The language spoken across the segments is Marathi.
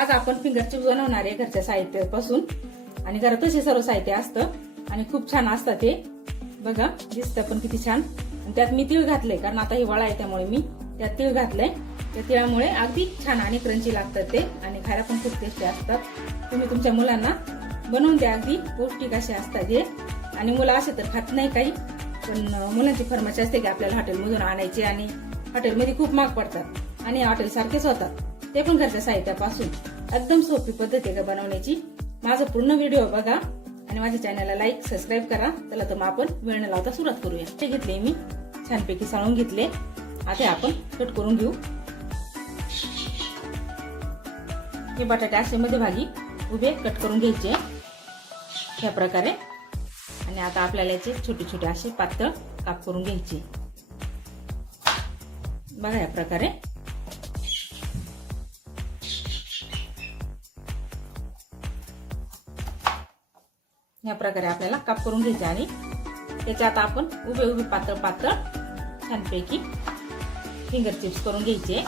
आज आपण फिंगर चिप्स बनवणार आहे घरच्या साहित्यापासून आणि घरातच हे सर्व साहित्य असतं आणि खूप छान असतं ते. बघा दिसतं पण किती छान. आणि त्यात मी तीळ घातले कारण आता हिवाळा आहे त्यामुळे मी त्यात तीळ घातले. त्या तिळामुळे अगदी छान आणि क्रंची लागतात ते आणि खायला पण खूप टेस्टी असतात. तुम्ही तुमच्या मुलांना बनवून द्या, अगदी पौष्टिक असे असतात हे. आणि मुलं असे तर खात नाही काही, पण मुलांची फरमाईश असते की आपल्याला हॉटेलमधून आणायचे आणि हॉटेलमध्ये खूप महाग पडतात आणि हॉटेल सारखेच होतात. ते पण घरच्या साहित्यापासून एकदम सोपी पद्धत आहे का बनवण्याची. माझा पूर्ण व्हिडिओ बघा आणि माझ्या चॅनलला लाईक सबस्क्राईब करा. चला तर मग आपण वेळ न लावता सुरुवात करूया. ते घेतले मी छानपैकी साळून घेतले. आता आपण कट करून घेऊ. हे बटाटे असे मध्यभागी उभे कट करून घ्यायचे ह्या प्रकारे. आणि आता आपल्याला याचे छोटे छोटे असे पातळ काप करून घ्यायचे. बघा या प्रकारे. या प्रकारे आपल्याला काप करून घ्यायचे आणि त्याच्यात आपण उभे उभे पातळ पातळ छानपैकी फिंगर चिप्स करून घ्यायचे.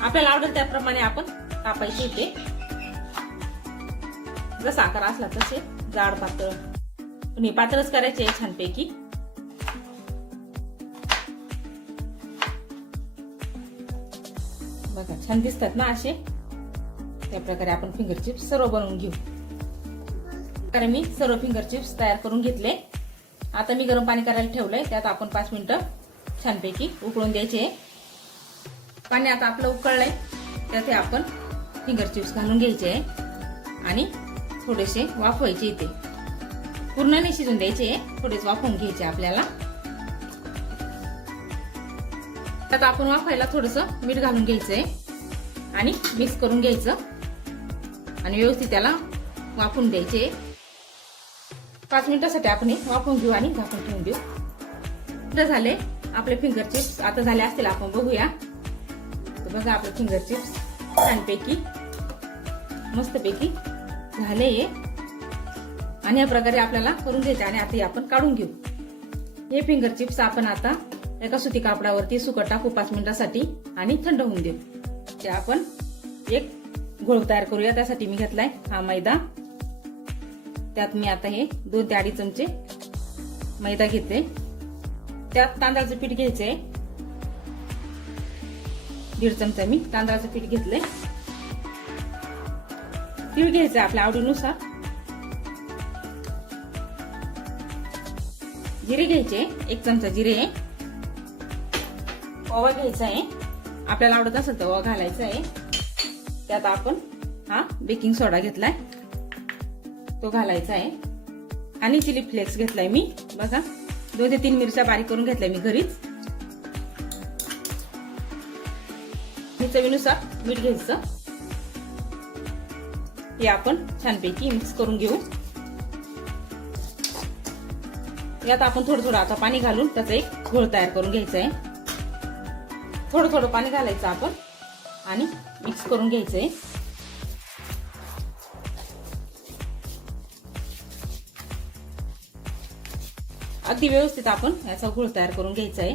आपल्याला आवडेल त्याप्रमाणे आपण कापायचे ते. जसा आकार असला तसे जाड पातळ, पण हे पातळच करायचे छानपैकी. बघा छान दिसतात ना असे. त्या प्रकारे आपण फिंगर चिप्स सर्व बनवून घेऊ. कारण मी सर्व फिंगर चिप्स तयार करून घेतले. आता मी गरम पाणी करायला ठेवलंय. त्यात आपण 5 मिनिटं छानपैकी उकळून द्यायचे. पाणी आता आपलं उकळलंय. त्यात आपण फिंगर चिप्स घालून घ्यायचे आणि थोडेसे वाफवायचे. इथे पूर्ण नाही शिजून द्यायचे, थोडेच वाफवून घ्यायचे आपल्याला. त्यात आपण वाफायला थोडस मीठ घालून घ्यायचंय आणि मिक्स करून घ्यायचं आणि व्यवस्थित त्याला वाफवून द्यायचे. 5 मिनिटासाठी आपण हे वाफवून घेऊ आणि झाकून ठेवून देऊ. झाले आपले फिंगर चिप्स. आता झाले असतील आपण बघूया. तर बघा आपले फिंगर चिप्स छानपैकी मस्तपैकी झाले आणि या प्रकारे आपल्याला करून घ्यायचे आणि आता हे आपण काढून घेऊ. हे फिंगर चिप्स आपण आता एका सुती कापडावरती सुकत टाकू 5 मिनिटासाठी आणि थंड होऊन देऊ. ते आपण एक घोळ तयार करूया. त्यासाठी मी घेतलाय हा मैदा. त्यात मी आता हे 2 ते 2.5 चमचे मैदा घेते. त्यात तांदळाचं पीठ घ्यायचंय. 1.5 चमचा मी तांदळाचं पीठ घेतलंय. तीळ घ्यायचं आपल्या आवडीनुसार. जिरे घ्यायचे 1 चमचा जिरे. ओवा घ्यायचा आहे. आपल्याला आवडत असेल तर ओवा घालायचा आहे. त्यात आपण हा बेकिंग सोडा घेतलाय तो घालायचा आहे आणि चिली फ्लेक्स घेतलाय मी. बघा 2 ते 3 मिरच्या बारीक करून घेतल्या मी घरीच. चवीनुसार मीठ घ्यायचं. हे आपण छानपैकी मिक्स करून घेऊ. यात आपण थोडं थोडं आता पाणी घालून त्याचा एक घोळ तयार करून घ्यायचा आहे. थोडं थोडं पाणी घालायचं आपण आणि मिक्स करून घ्यायचंय. अगदी व्यवस्थित आपण याचा घोळ तयार करून घ्यायचा आहे.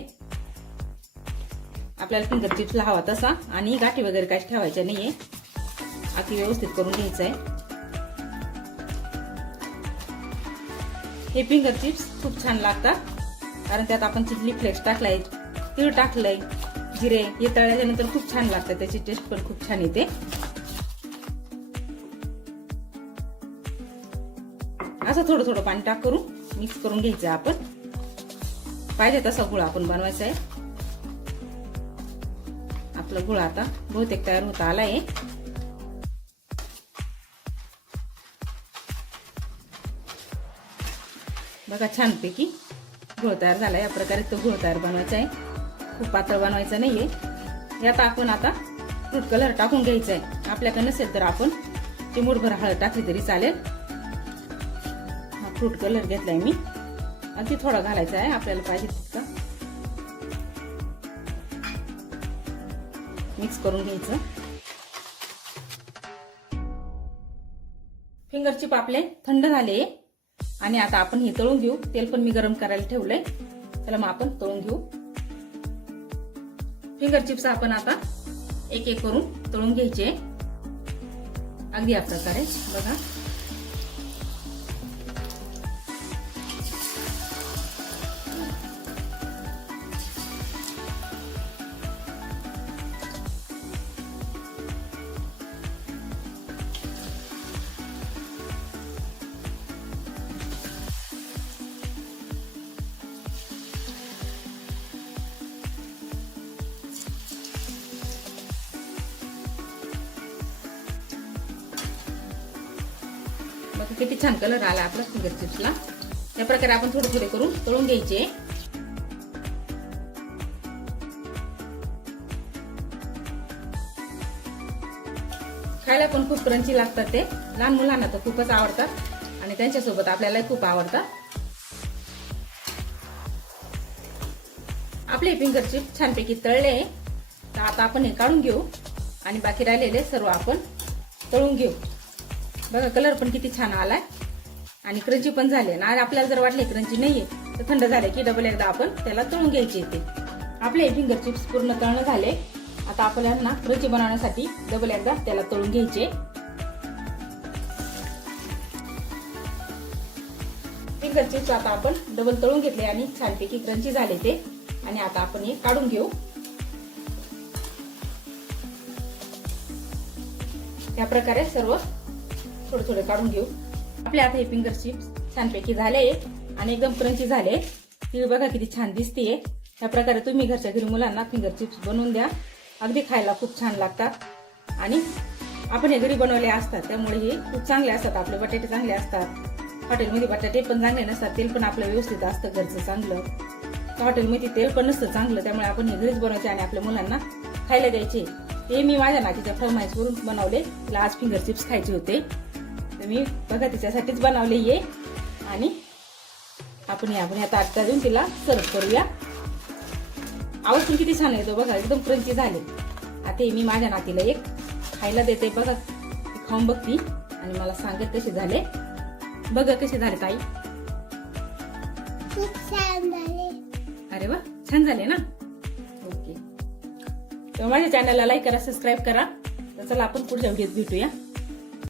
आपल्याला फिंगर चिप्सला हवा तसा आणि गाठी वगैरे काही ठेवायच्या नाहीये. अगदी व्यवस्थित करून घ्यायचं आहे. हे फिंगर चिप्स खूप छान लागतात कारण त्यात आपण चिली फ्लेक्स टाकलाय, तीळ टाकलंय, जिरे. हे तळल्याच्या नंतर खूप छान लागतात. त्याची टेस्ट पण खूप छान येते. असं थोडं थोडं पाणी टाक करून मिक्स करून घ्यायचं. आपण पाहिजे तसा गुळ आपण बनवायचा आहे. आपला गुळ आता बहुतेक तयार होता आलाय. बघा छानपैकी गुळ तयार झालाय. या प्रकारे तो गुळ तयार बनवायचा आहे. खूप पातळ बनवायचा नाहीये. यात आपण आता फ्रूट कलर टाकून घ्यायचा आहे. आपल्याकडे नसेल तर आपण चिमूटभर हळद टाकली तरी चालेल. हा फ्रूट कलर घेतलाय मी. अगदी थोडा घालायचा आहे आपल्याला पाहिजे तितका. मिक्स करून घ्यायचं. फिंगर चिप आपले थंड झाले आणि आता आपण हे तळून घेऊ. तेल पण मी गरम करायला ठेवलंय. चला मग आपण तळून घेऊ. फिंगर चिप्स आपण आता एक एक करून तळून घ्यायचे. अगदी या प्रकारे बघा. बघा किती छान कलर आला आपला फिंगर चिप्सला. या प्रकारे आपण थोडे थोडे करून तळून घ्यायचे. खायला पण खूप क्रंची लागतात ते. लहान मुलांना तर खूपच आवडतात आणि त्यांच्यासोबत आपल्याला खूप आवडतात. आपले फिंगर चिप्स छानपैकी तळले. तर आता आपण हे काढून घेऊ आणि बाकी राहिलेले सर्व आपण तळून घेऊ. बघा कलर पण किती छान आलाय आणि क्रंची पण झाले ना. आपल्याला जर वाटले क्रंची नाहीये तर थंड झाले की डबल एकदा आपण त्याला तळून घ्यायचे. ते आपले फिंगर चिप्स पूर्ण तळणं झाले. आता आपल्याला क्रंची बनवण्यासाठी डबल एकदा त्याला तळून घ्यायचे. फिंगर चिप्स आता आपण डबल तळून घेतले आणि छानपैकी क्रंची झाले ते. आणि आता आपण हे काढून घेऊ. या प्रकारे सर्व थोडे थोडे काढून घेऊ. आपले आता हे फिंगर चिप्स छानपैकी झाले आणि एकदम क्रंची झाले. ती बघा किती छान दिसतीये. या प्रकारे तुम्ही घरच्या घरी मुलांना फिंगर चिप्स बनवून द्या. अगदी खायला खूप छान लागतात आणि आपण हे घरी बनवले असतात त्यामुळे हे खूप चांगले असतात. आपले बटाटे चांगले असतात. हॉटेलमध्ये बटाटे पण चांगले नसतात. तेल पण आपलं व्यवस्थित असतं घरचं चांगलं. हॉटेलमध्ये तेल पण नसतं चांगलं. त्यामुळे आपण हे घरीच बनवायचे आणि आपल्या मुलांना खायला द्यायचे. ते मी माझ्या नातीच्या फरमाईशवरून बनवले. तिला आज फिंगर चिप्स खायचे होते तर मी बघा तिच्यासाठीच बनवले ये. आणि आपण आता आत्ता देऊन तिला सर्व करूया. आवाज पण किती छान येतो बघा. एकदम क्रंची झाले. आता मी माझ्या नातीला एक खायला देते. बघा खाऊन बघती आणि मला सांगत कसे झाले. बघा कसे झाले ताई. खूप छान झाले. अरे वा छान झाले ना. ओके तर माझ्या चॅनलला लाईक करा सबस्क्राईब करा. तर चला आपण पुढच्या व्हिडिओत भेटूया.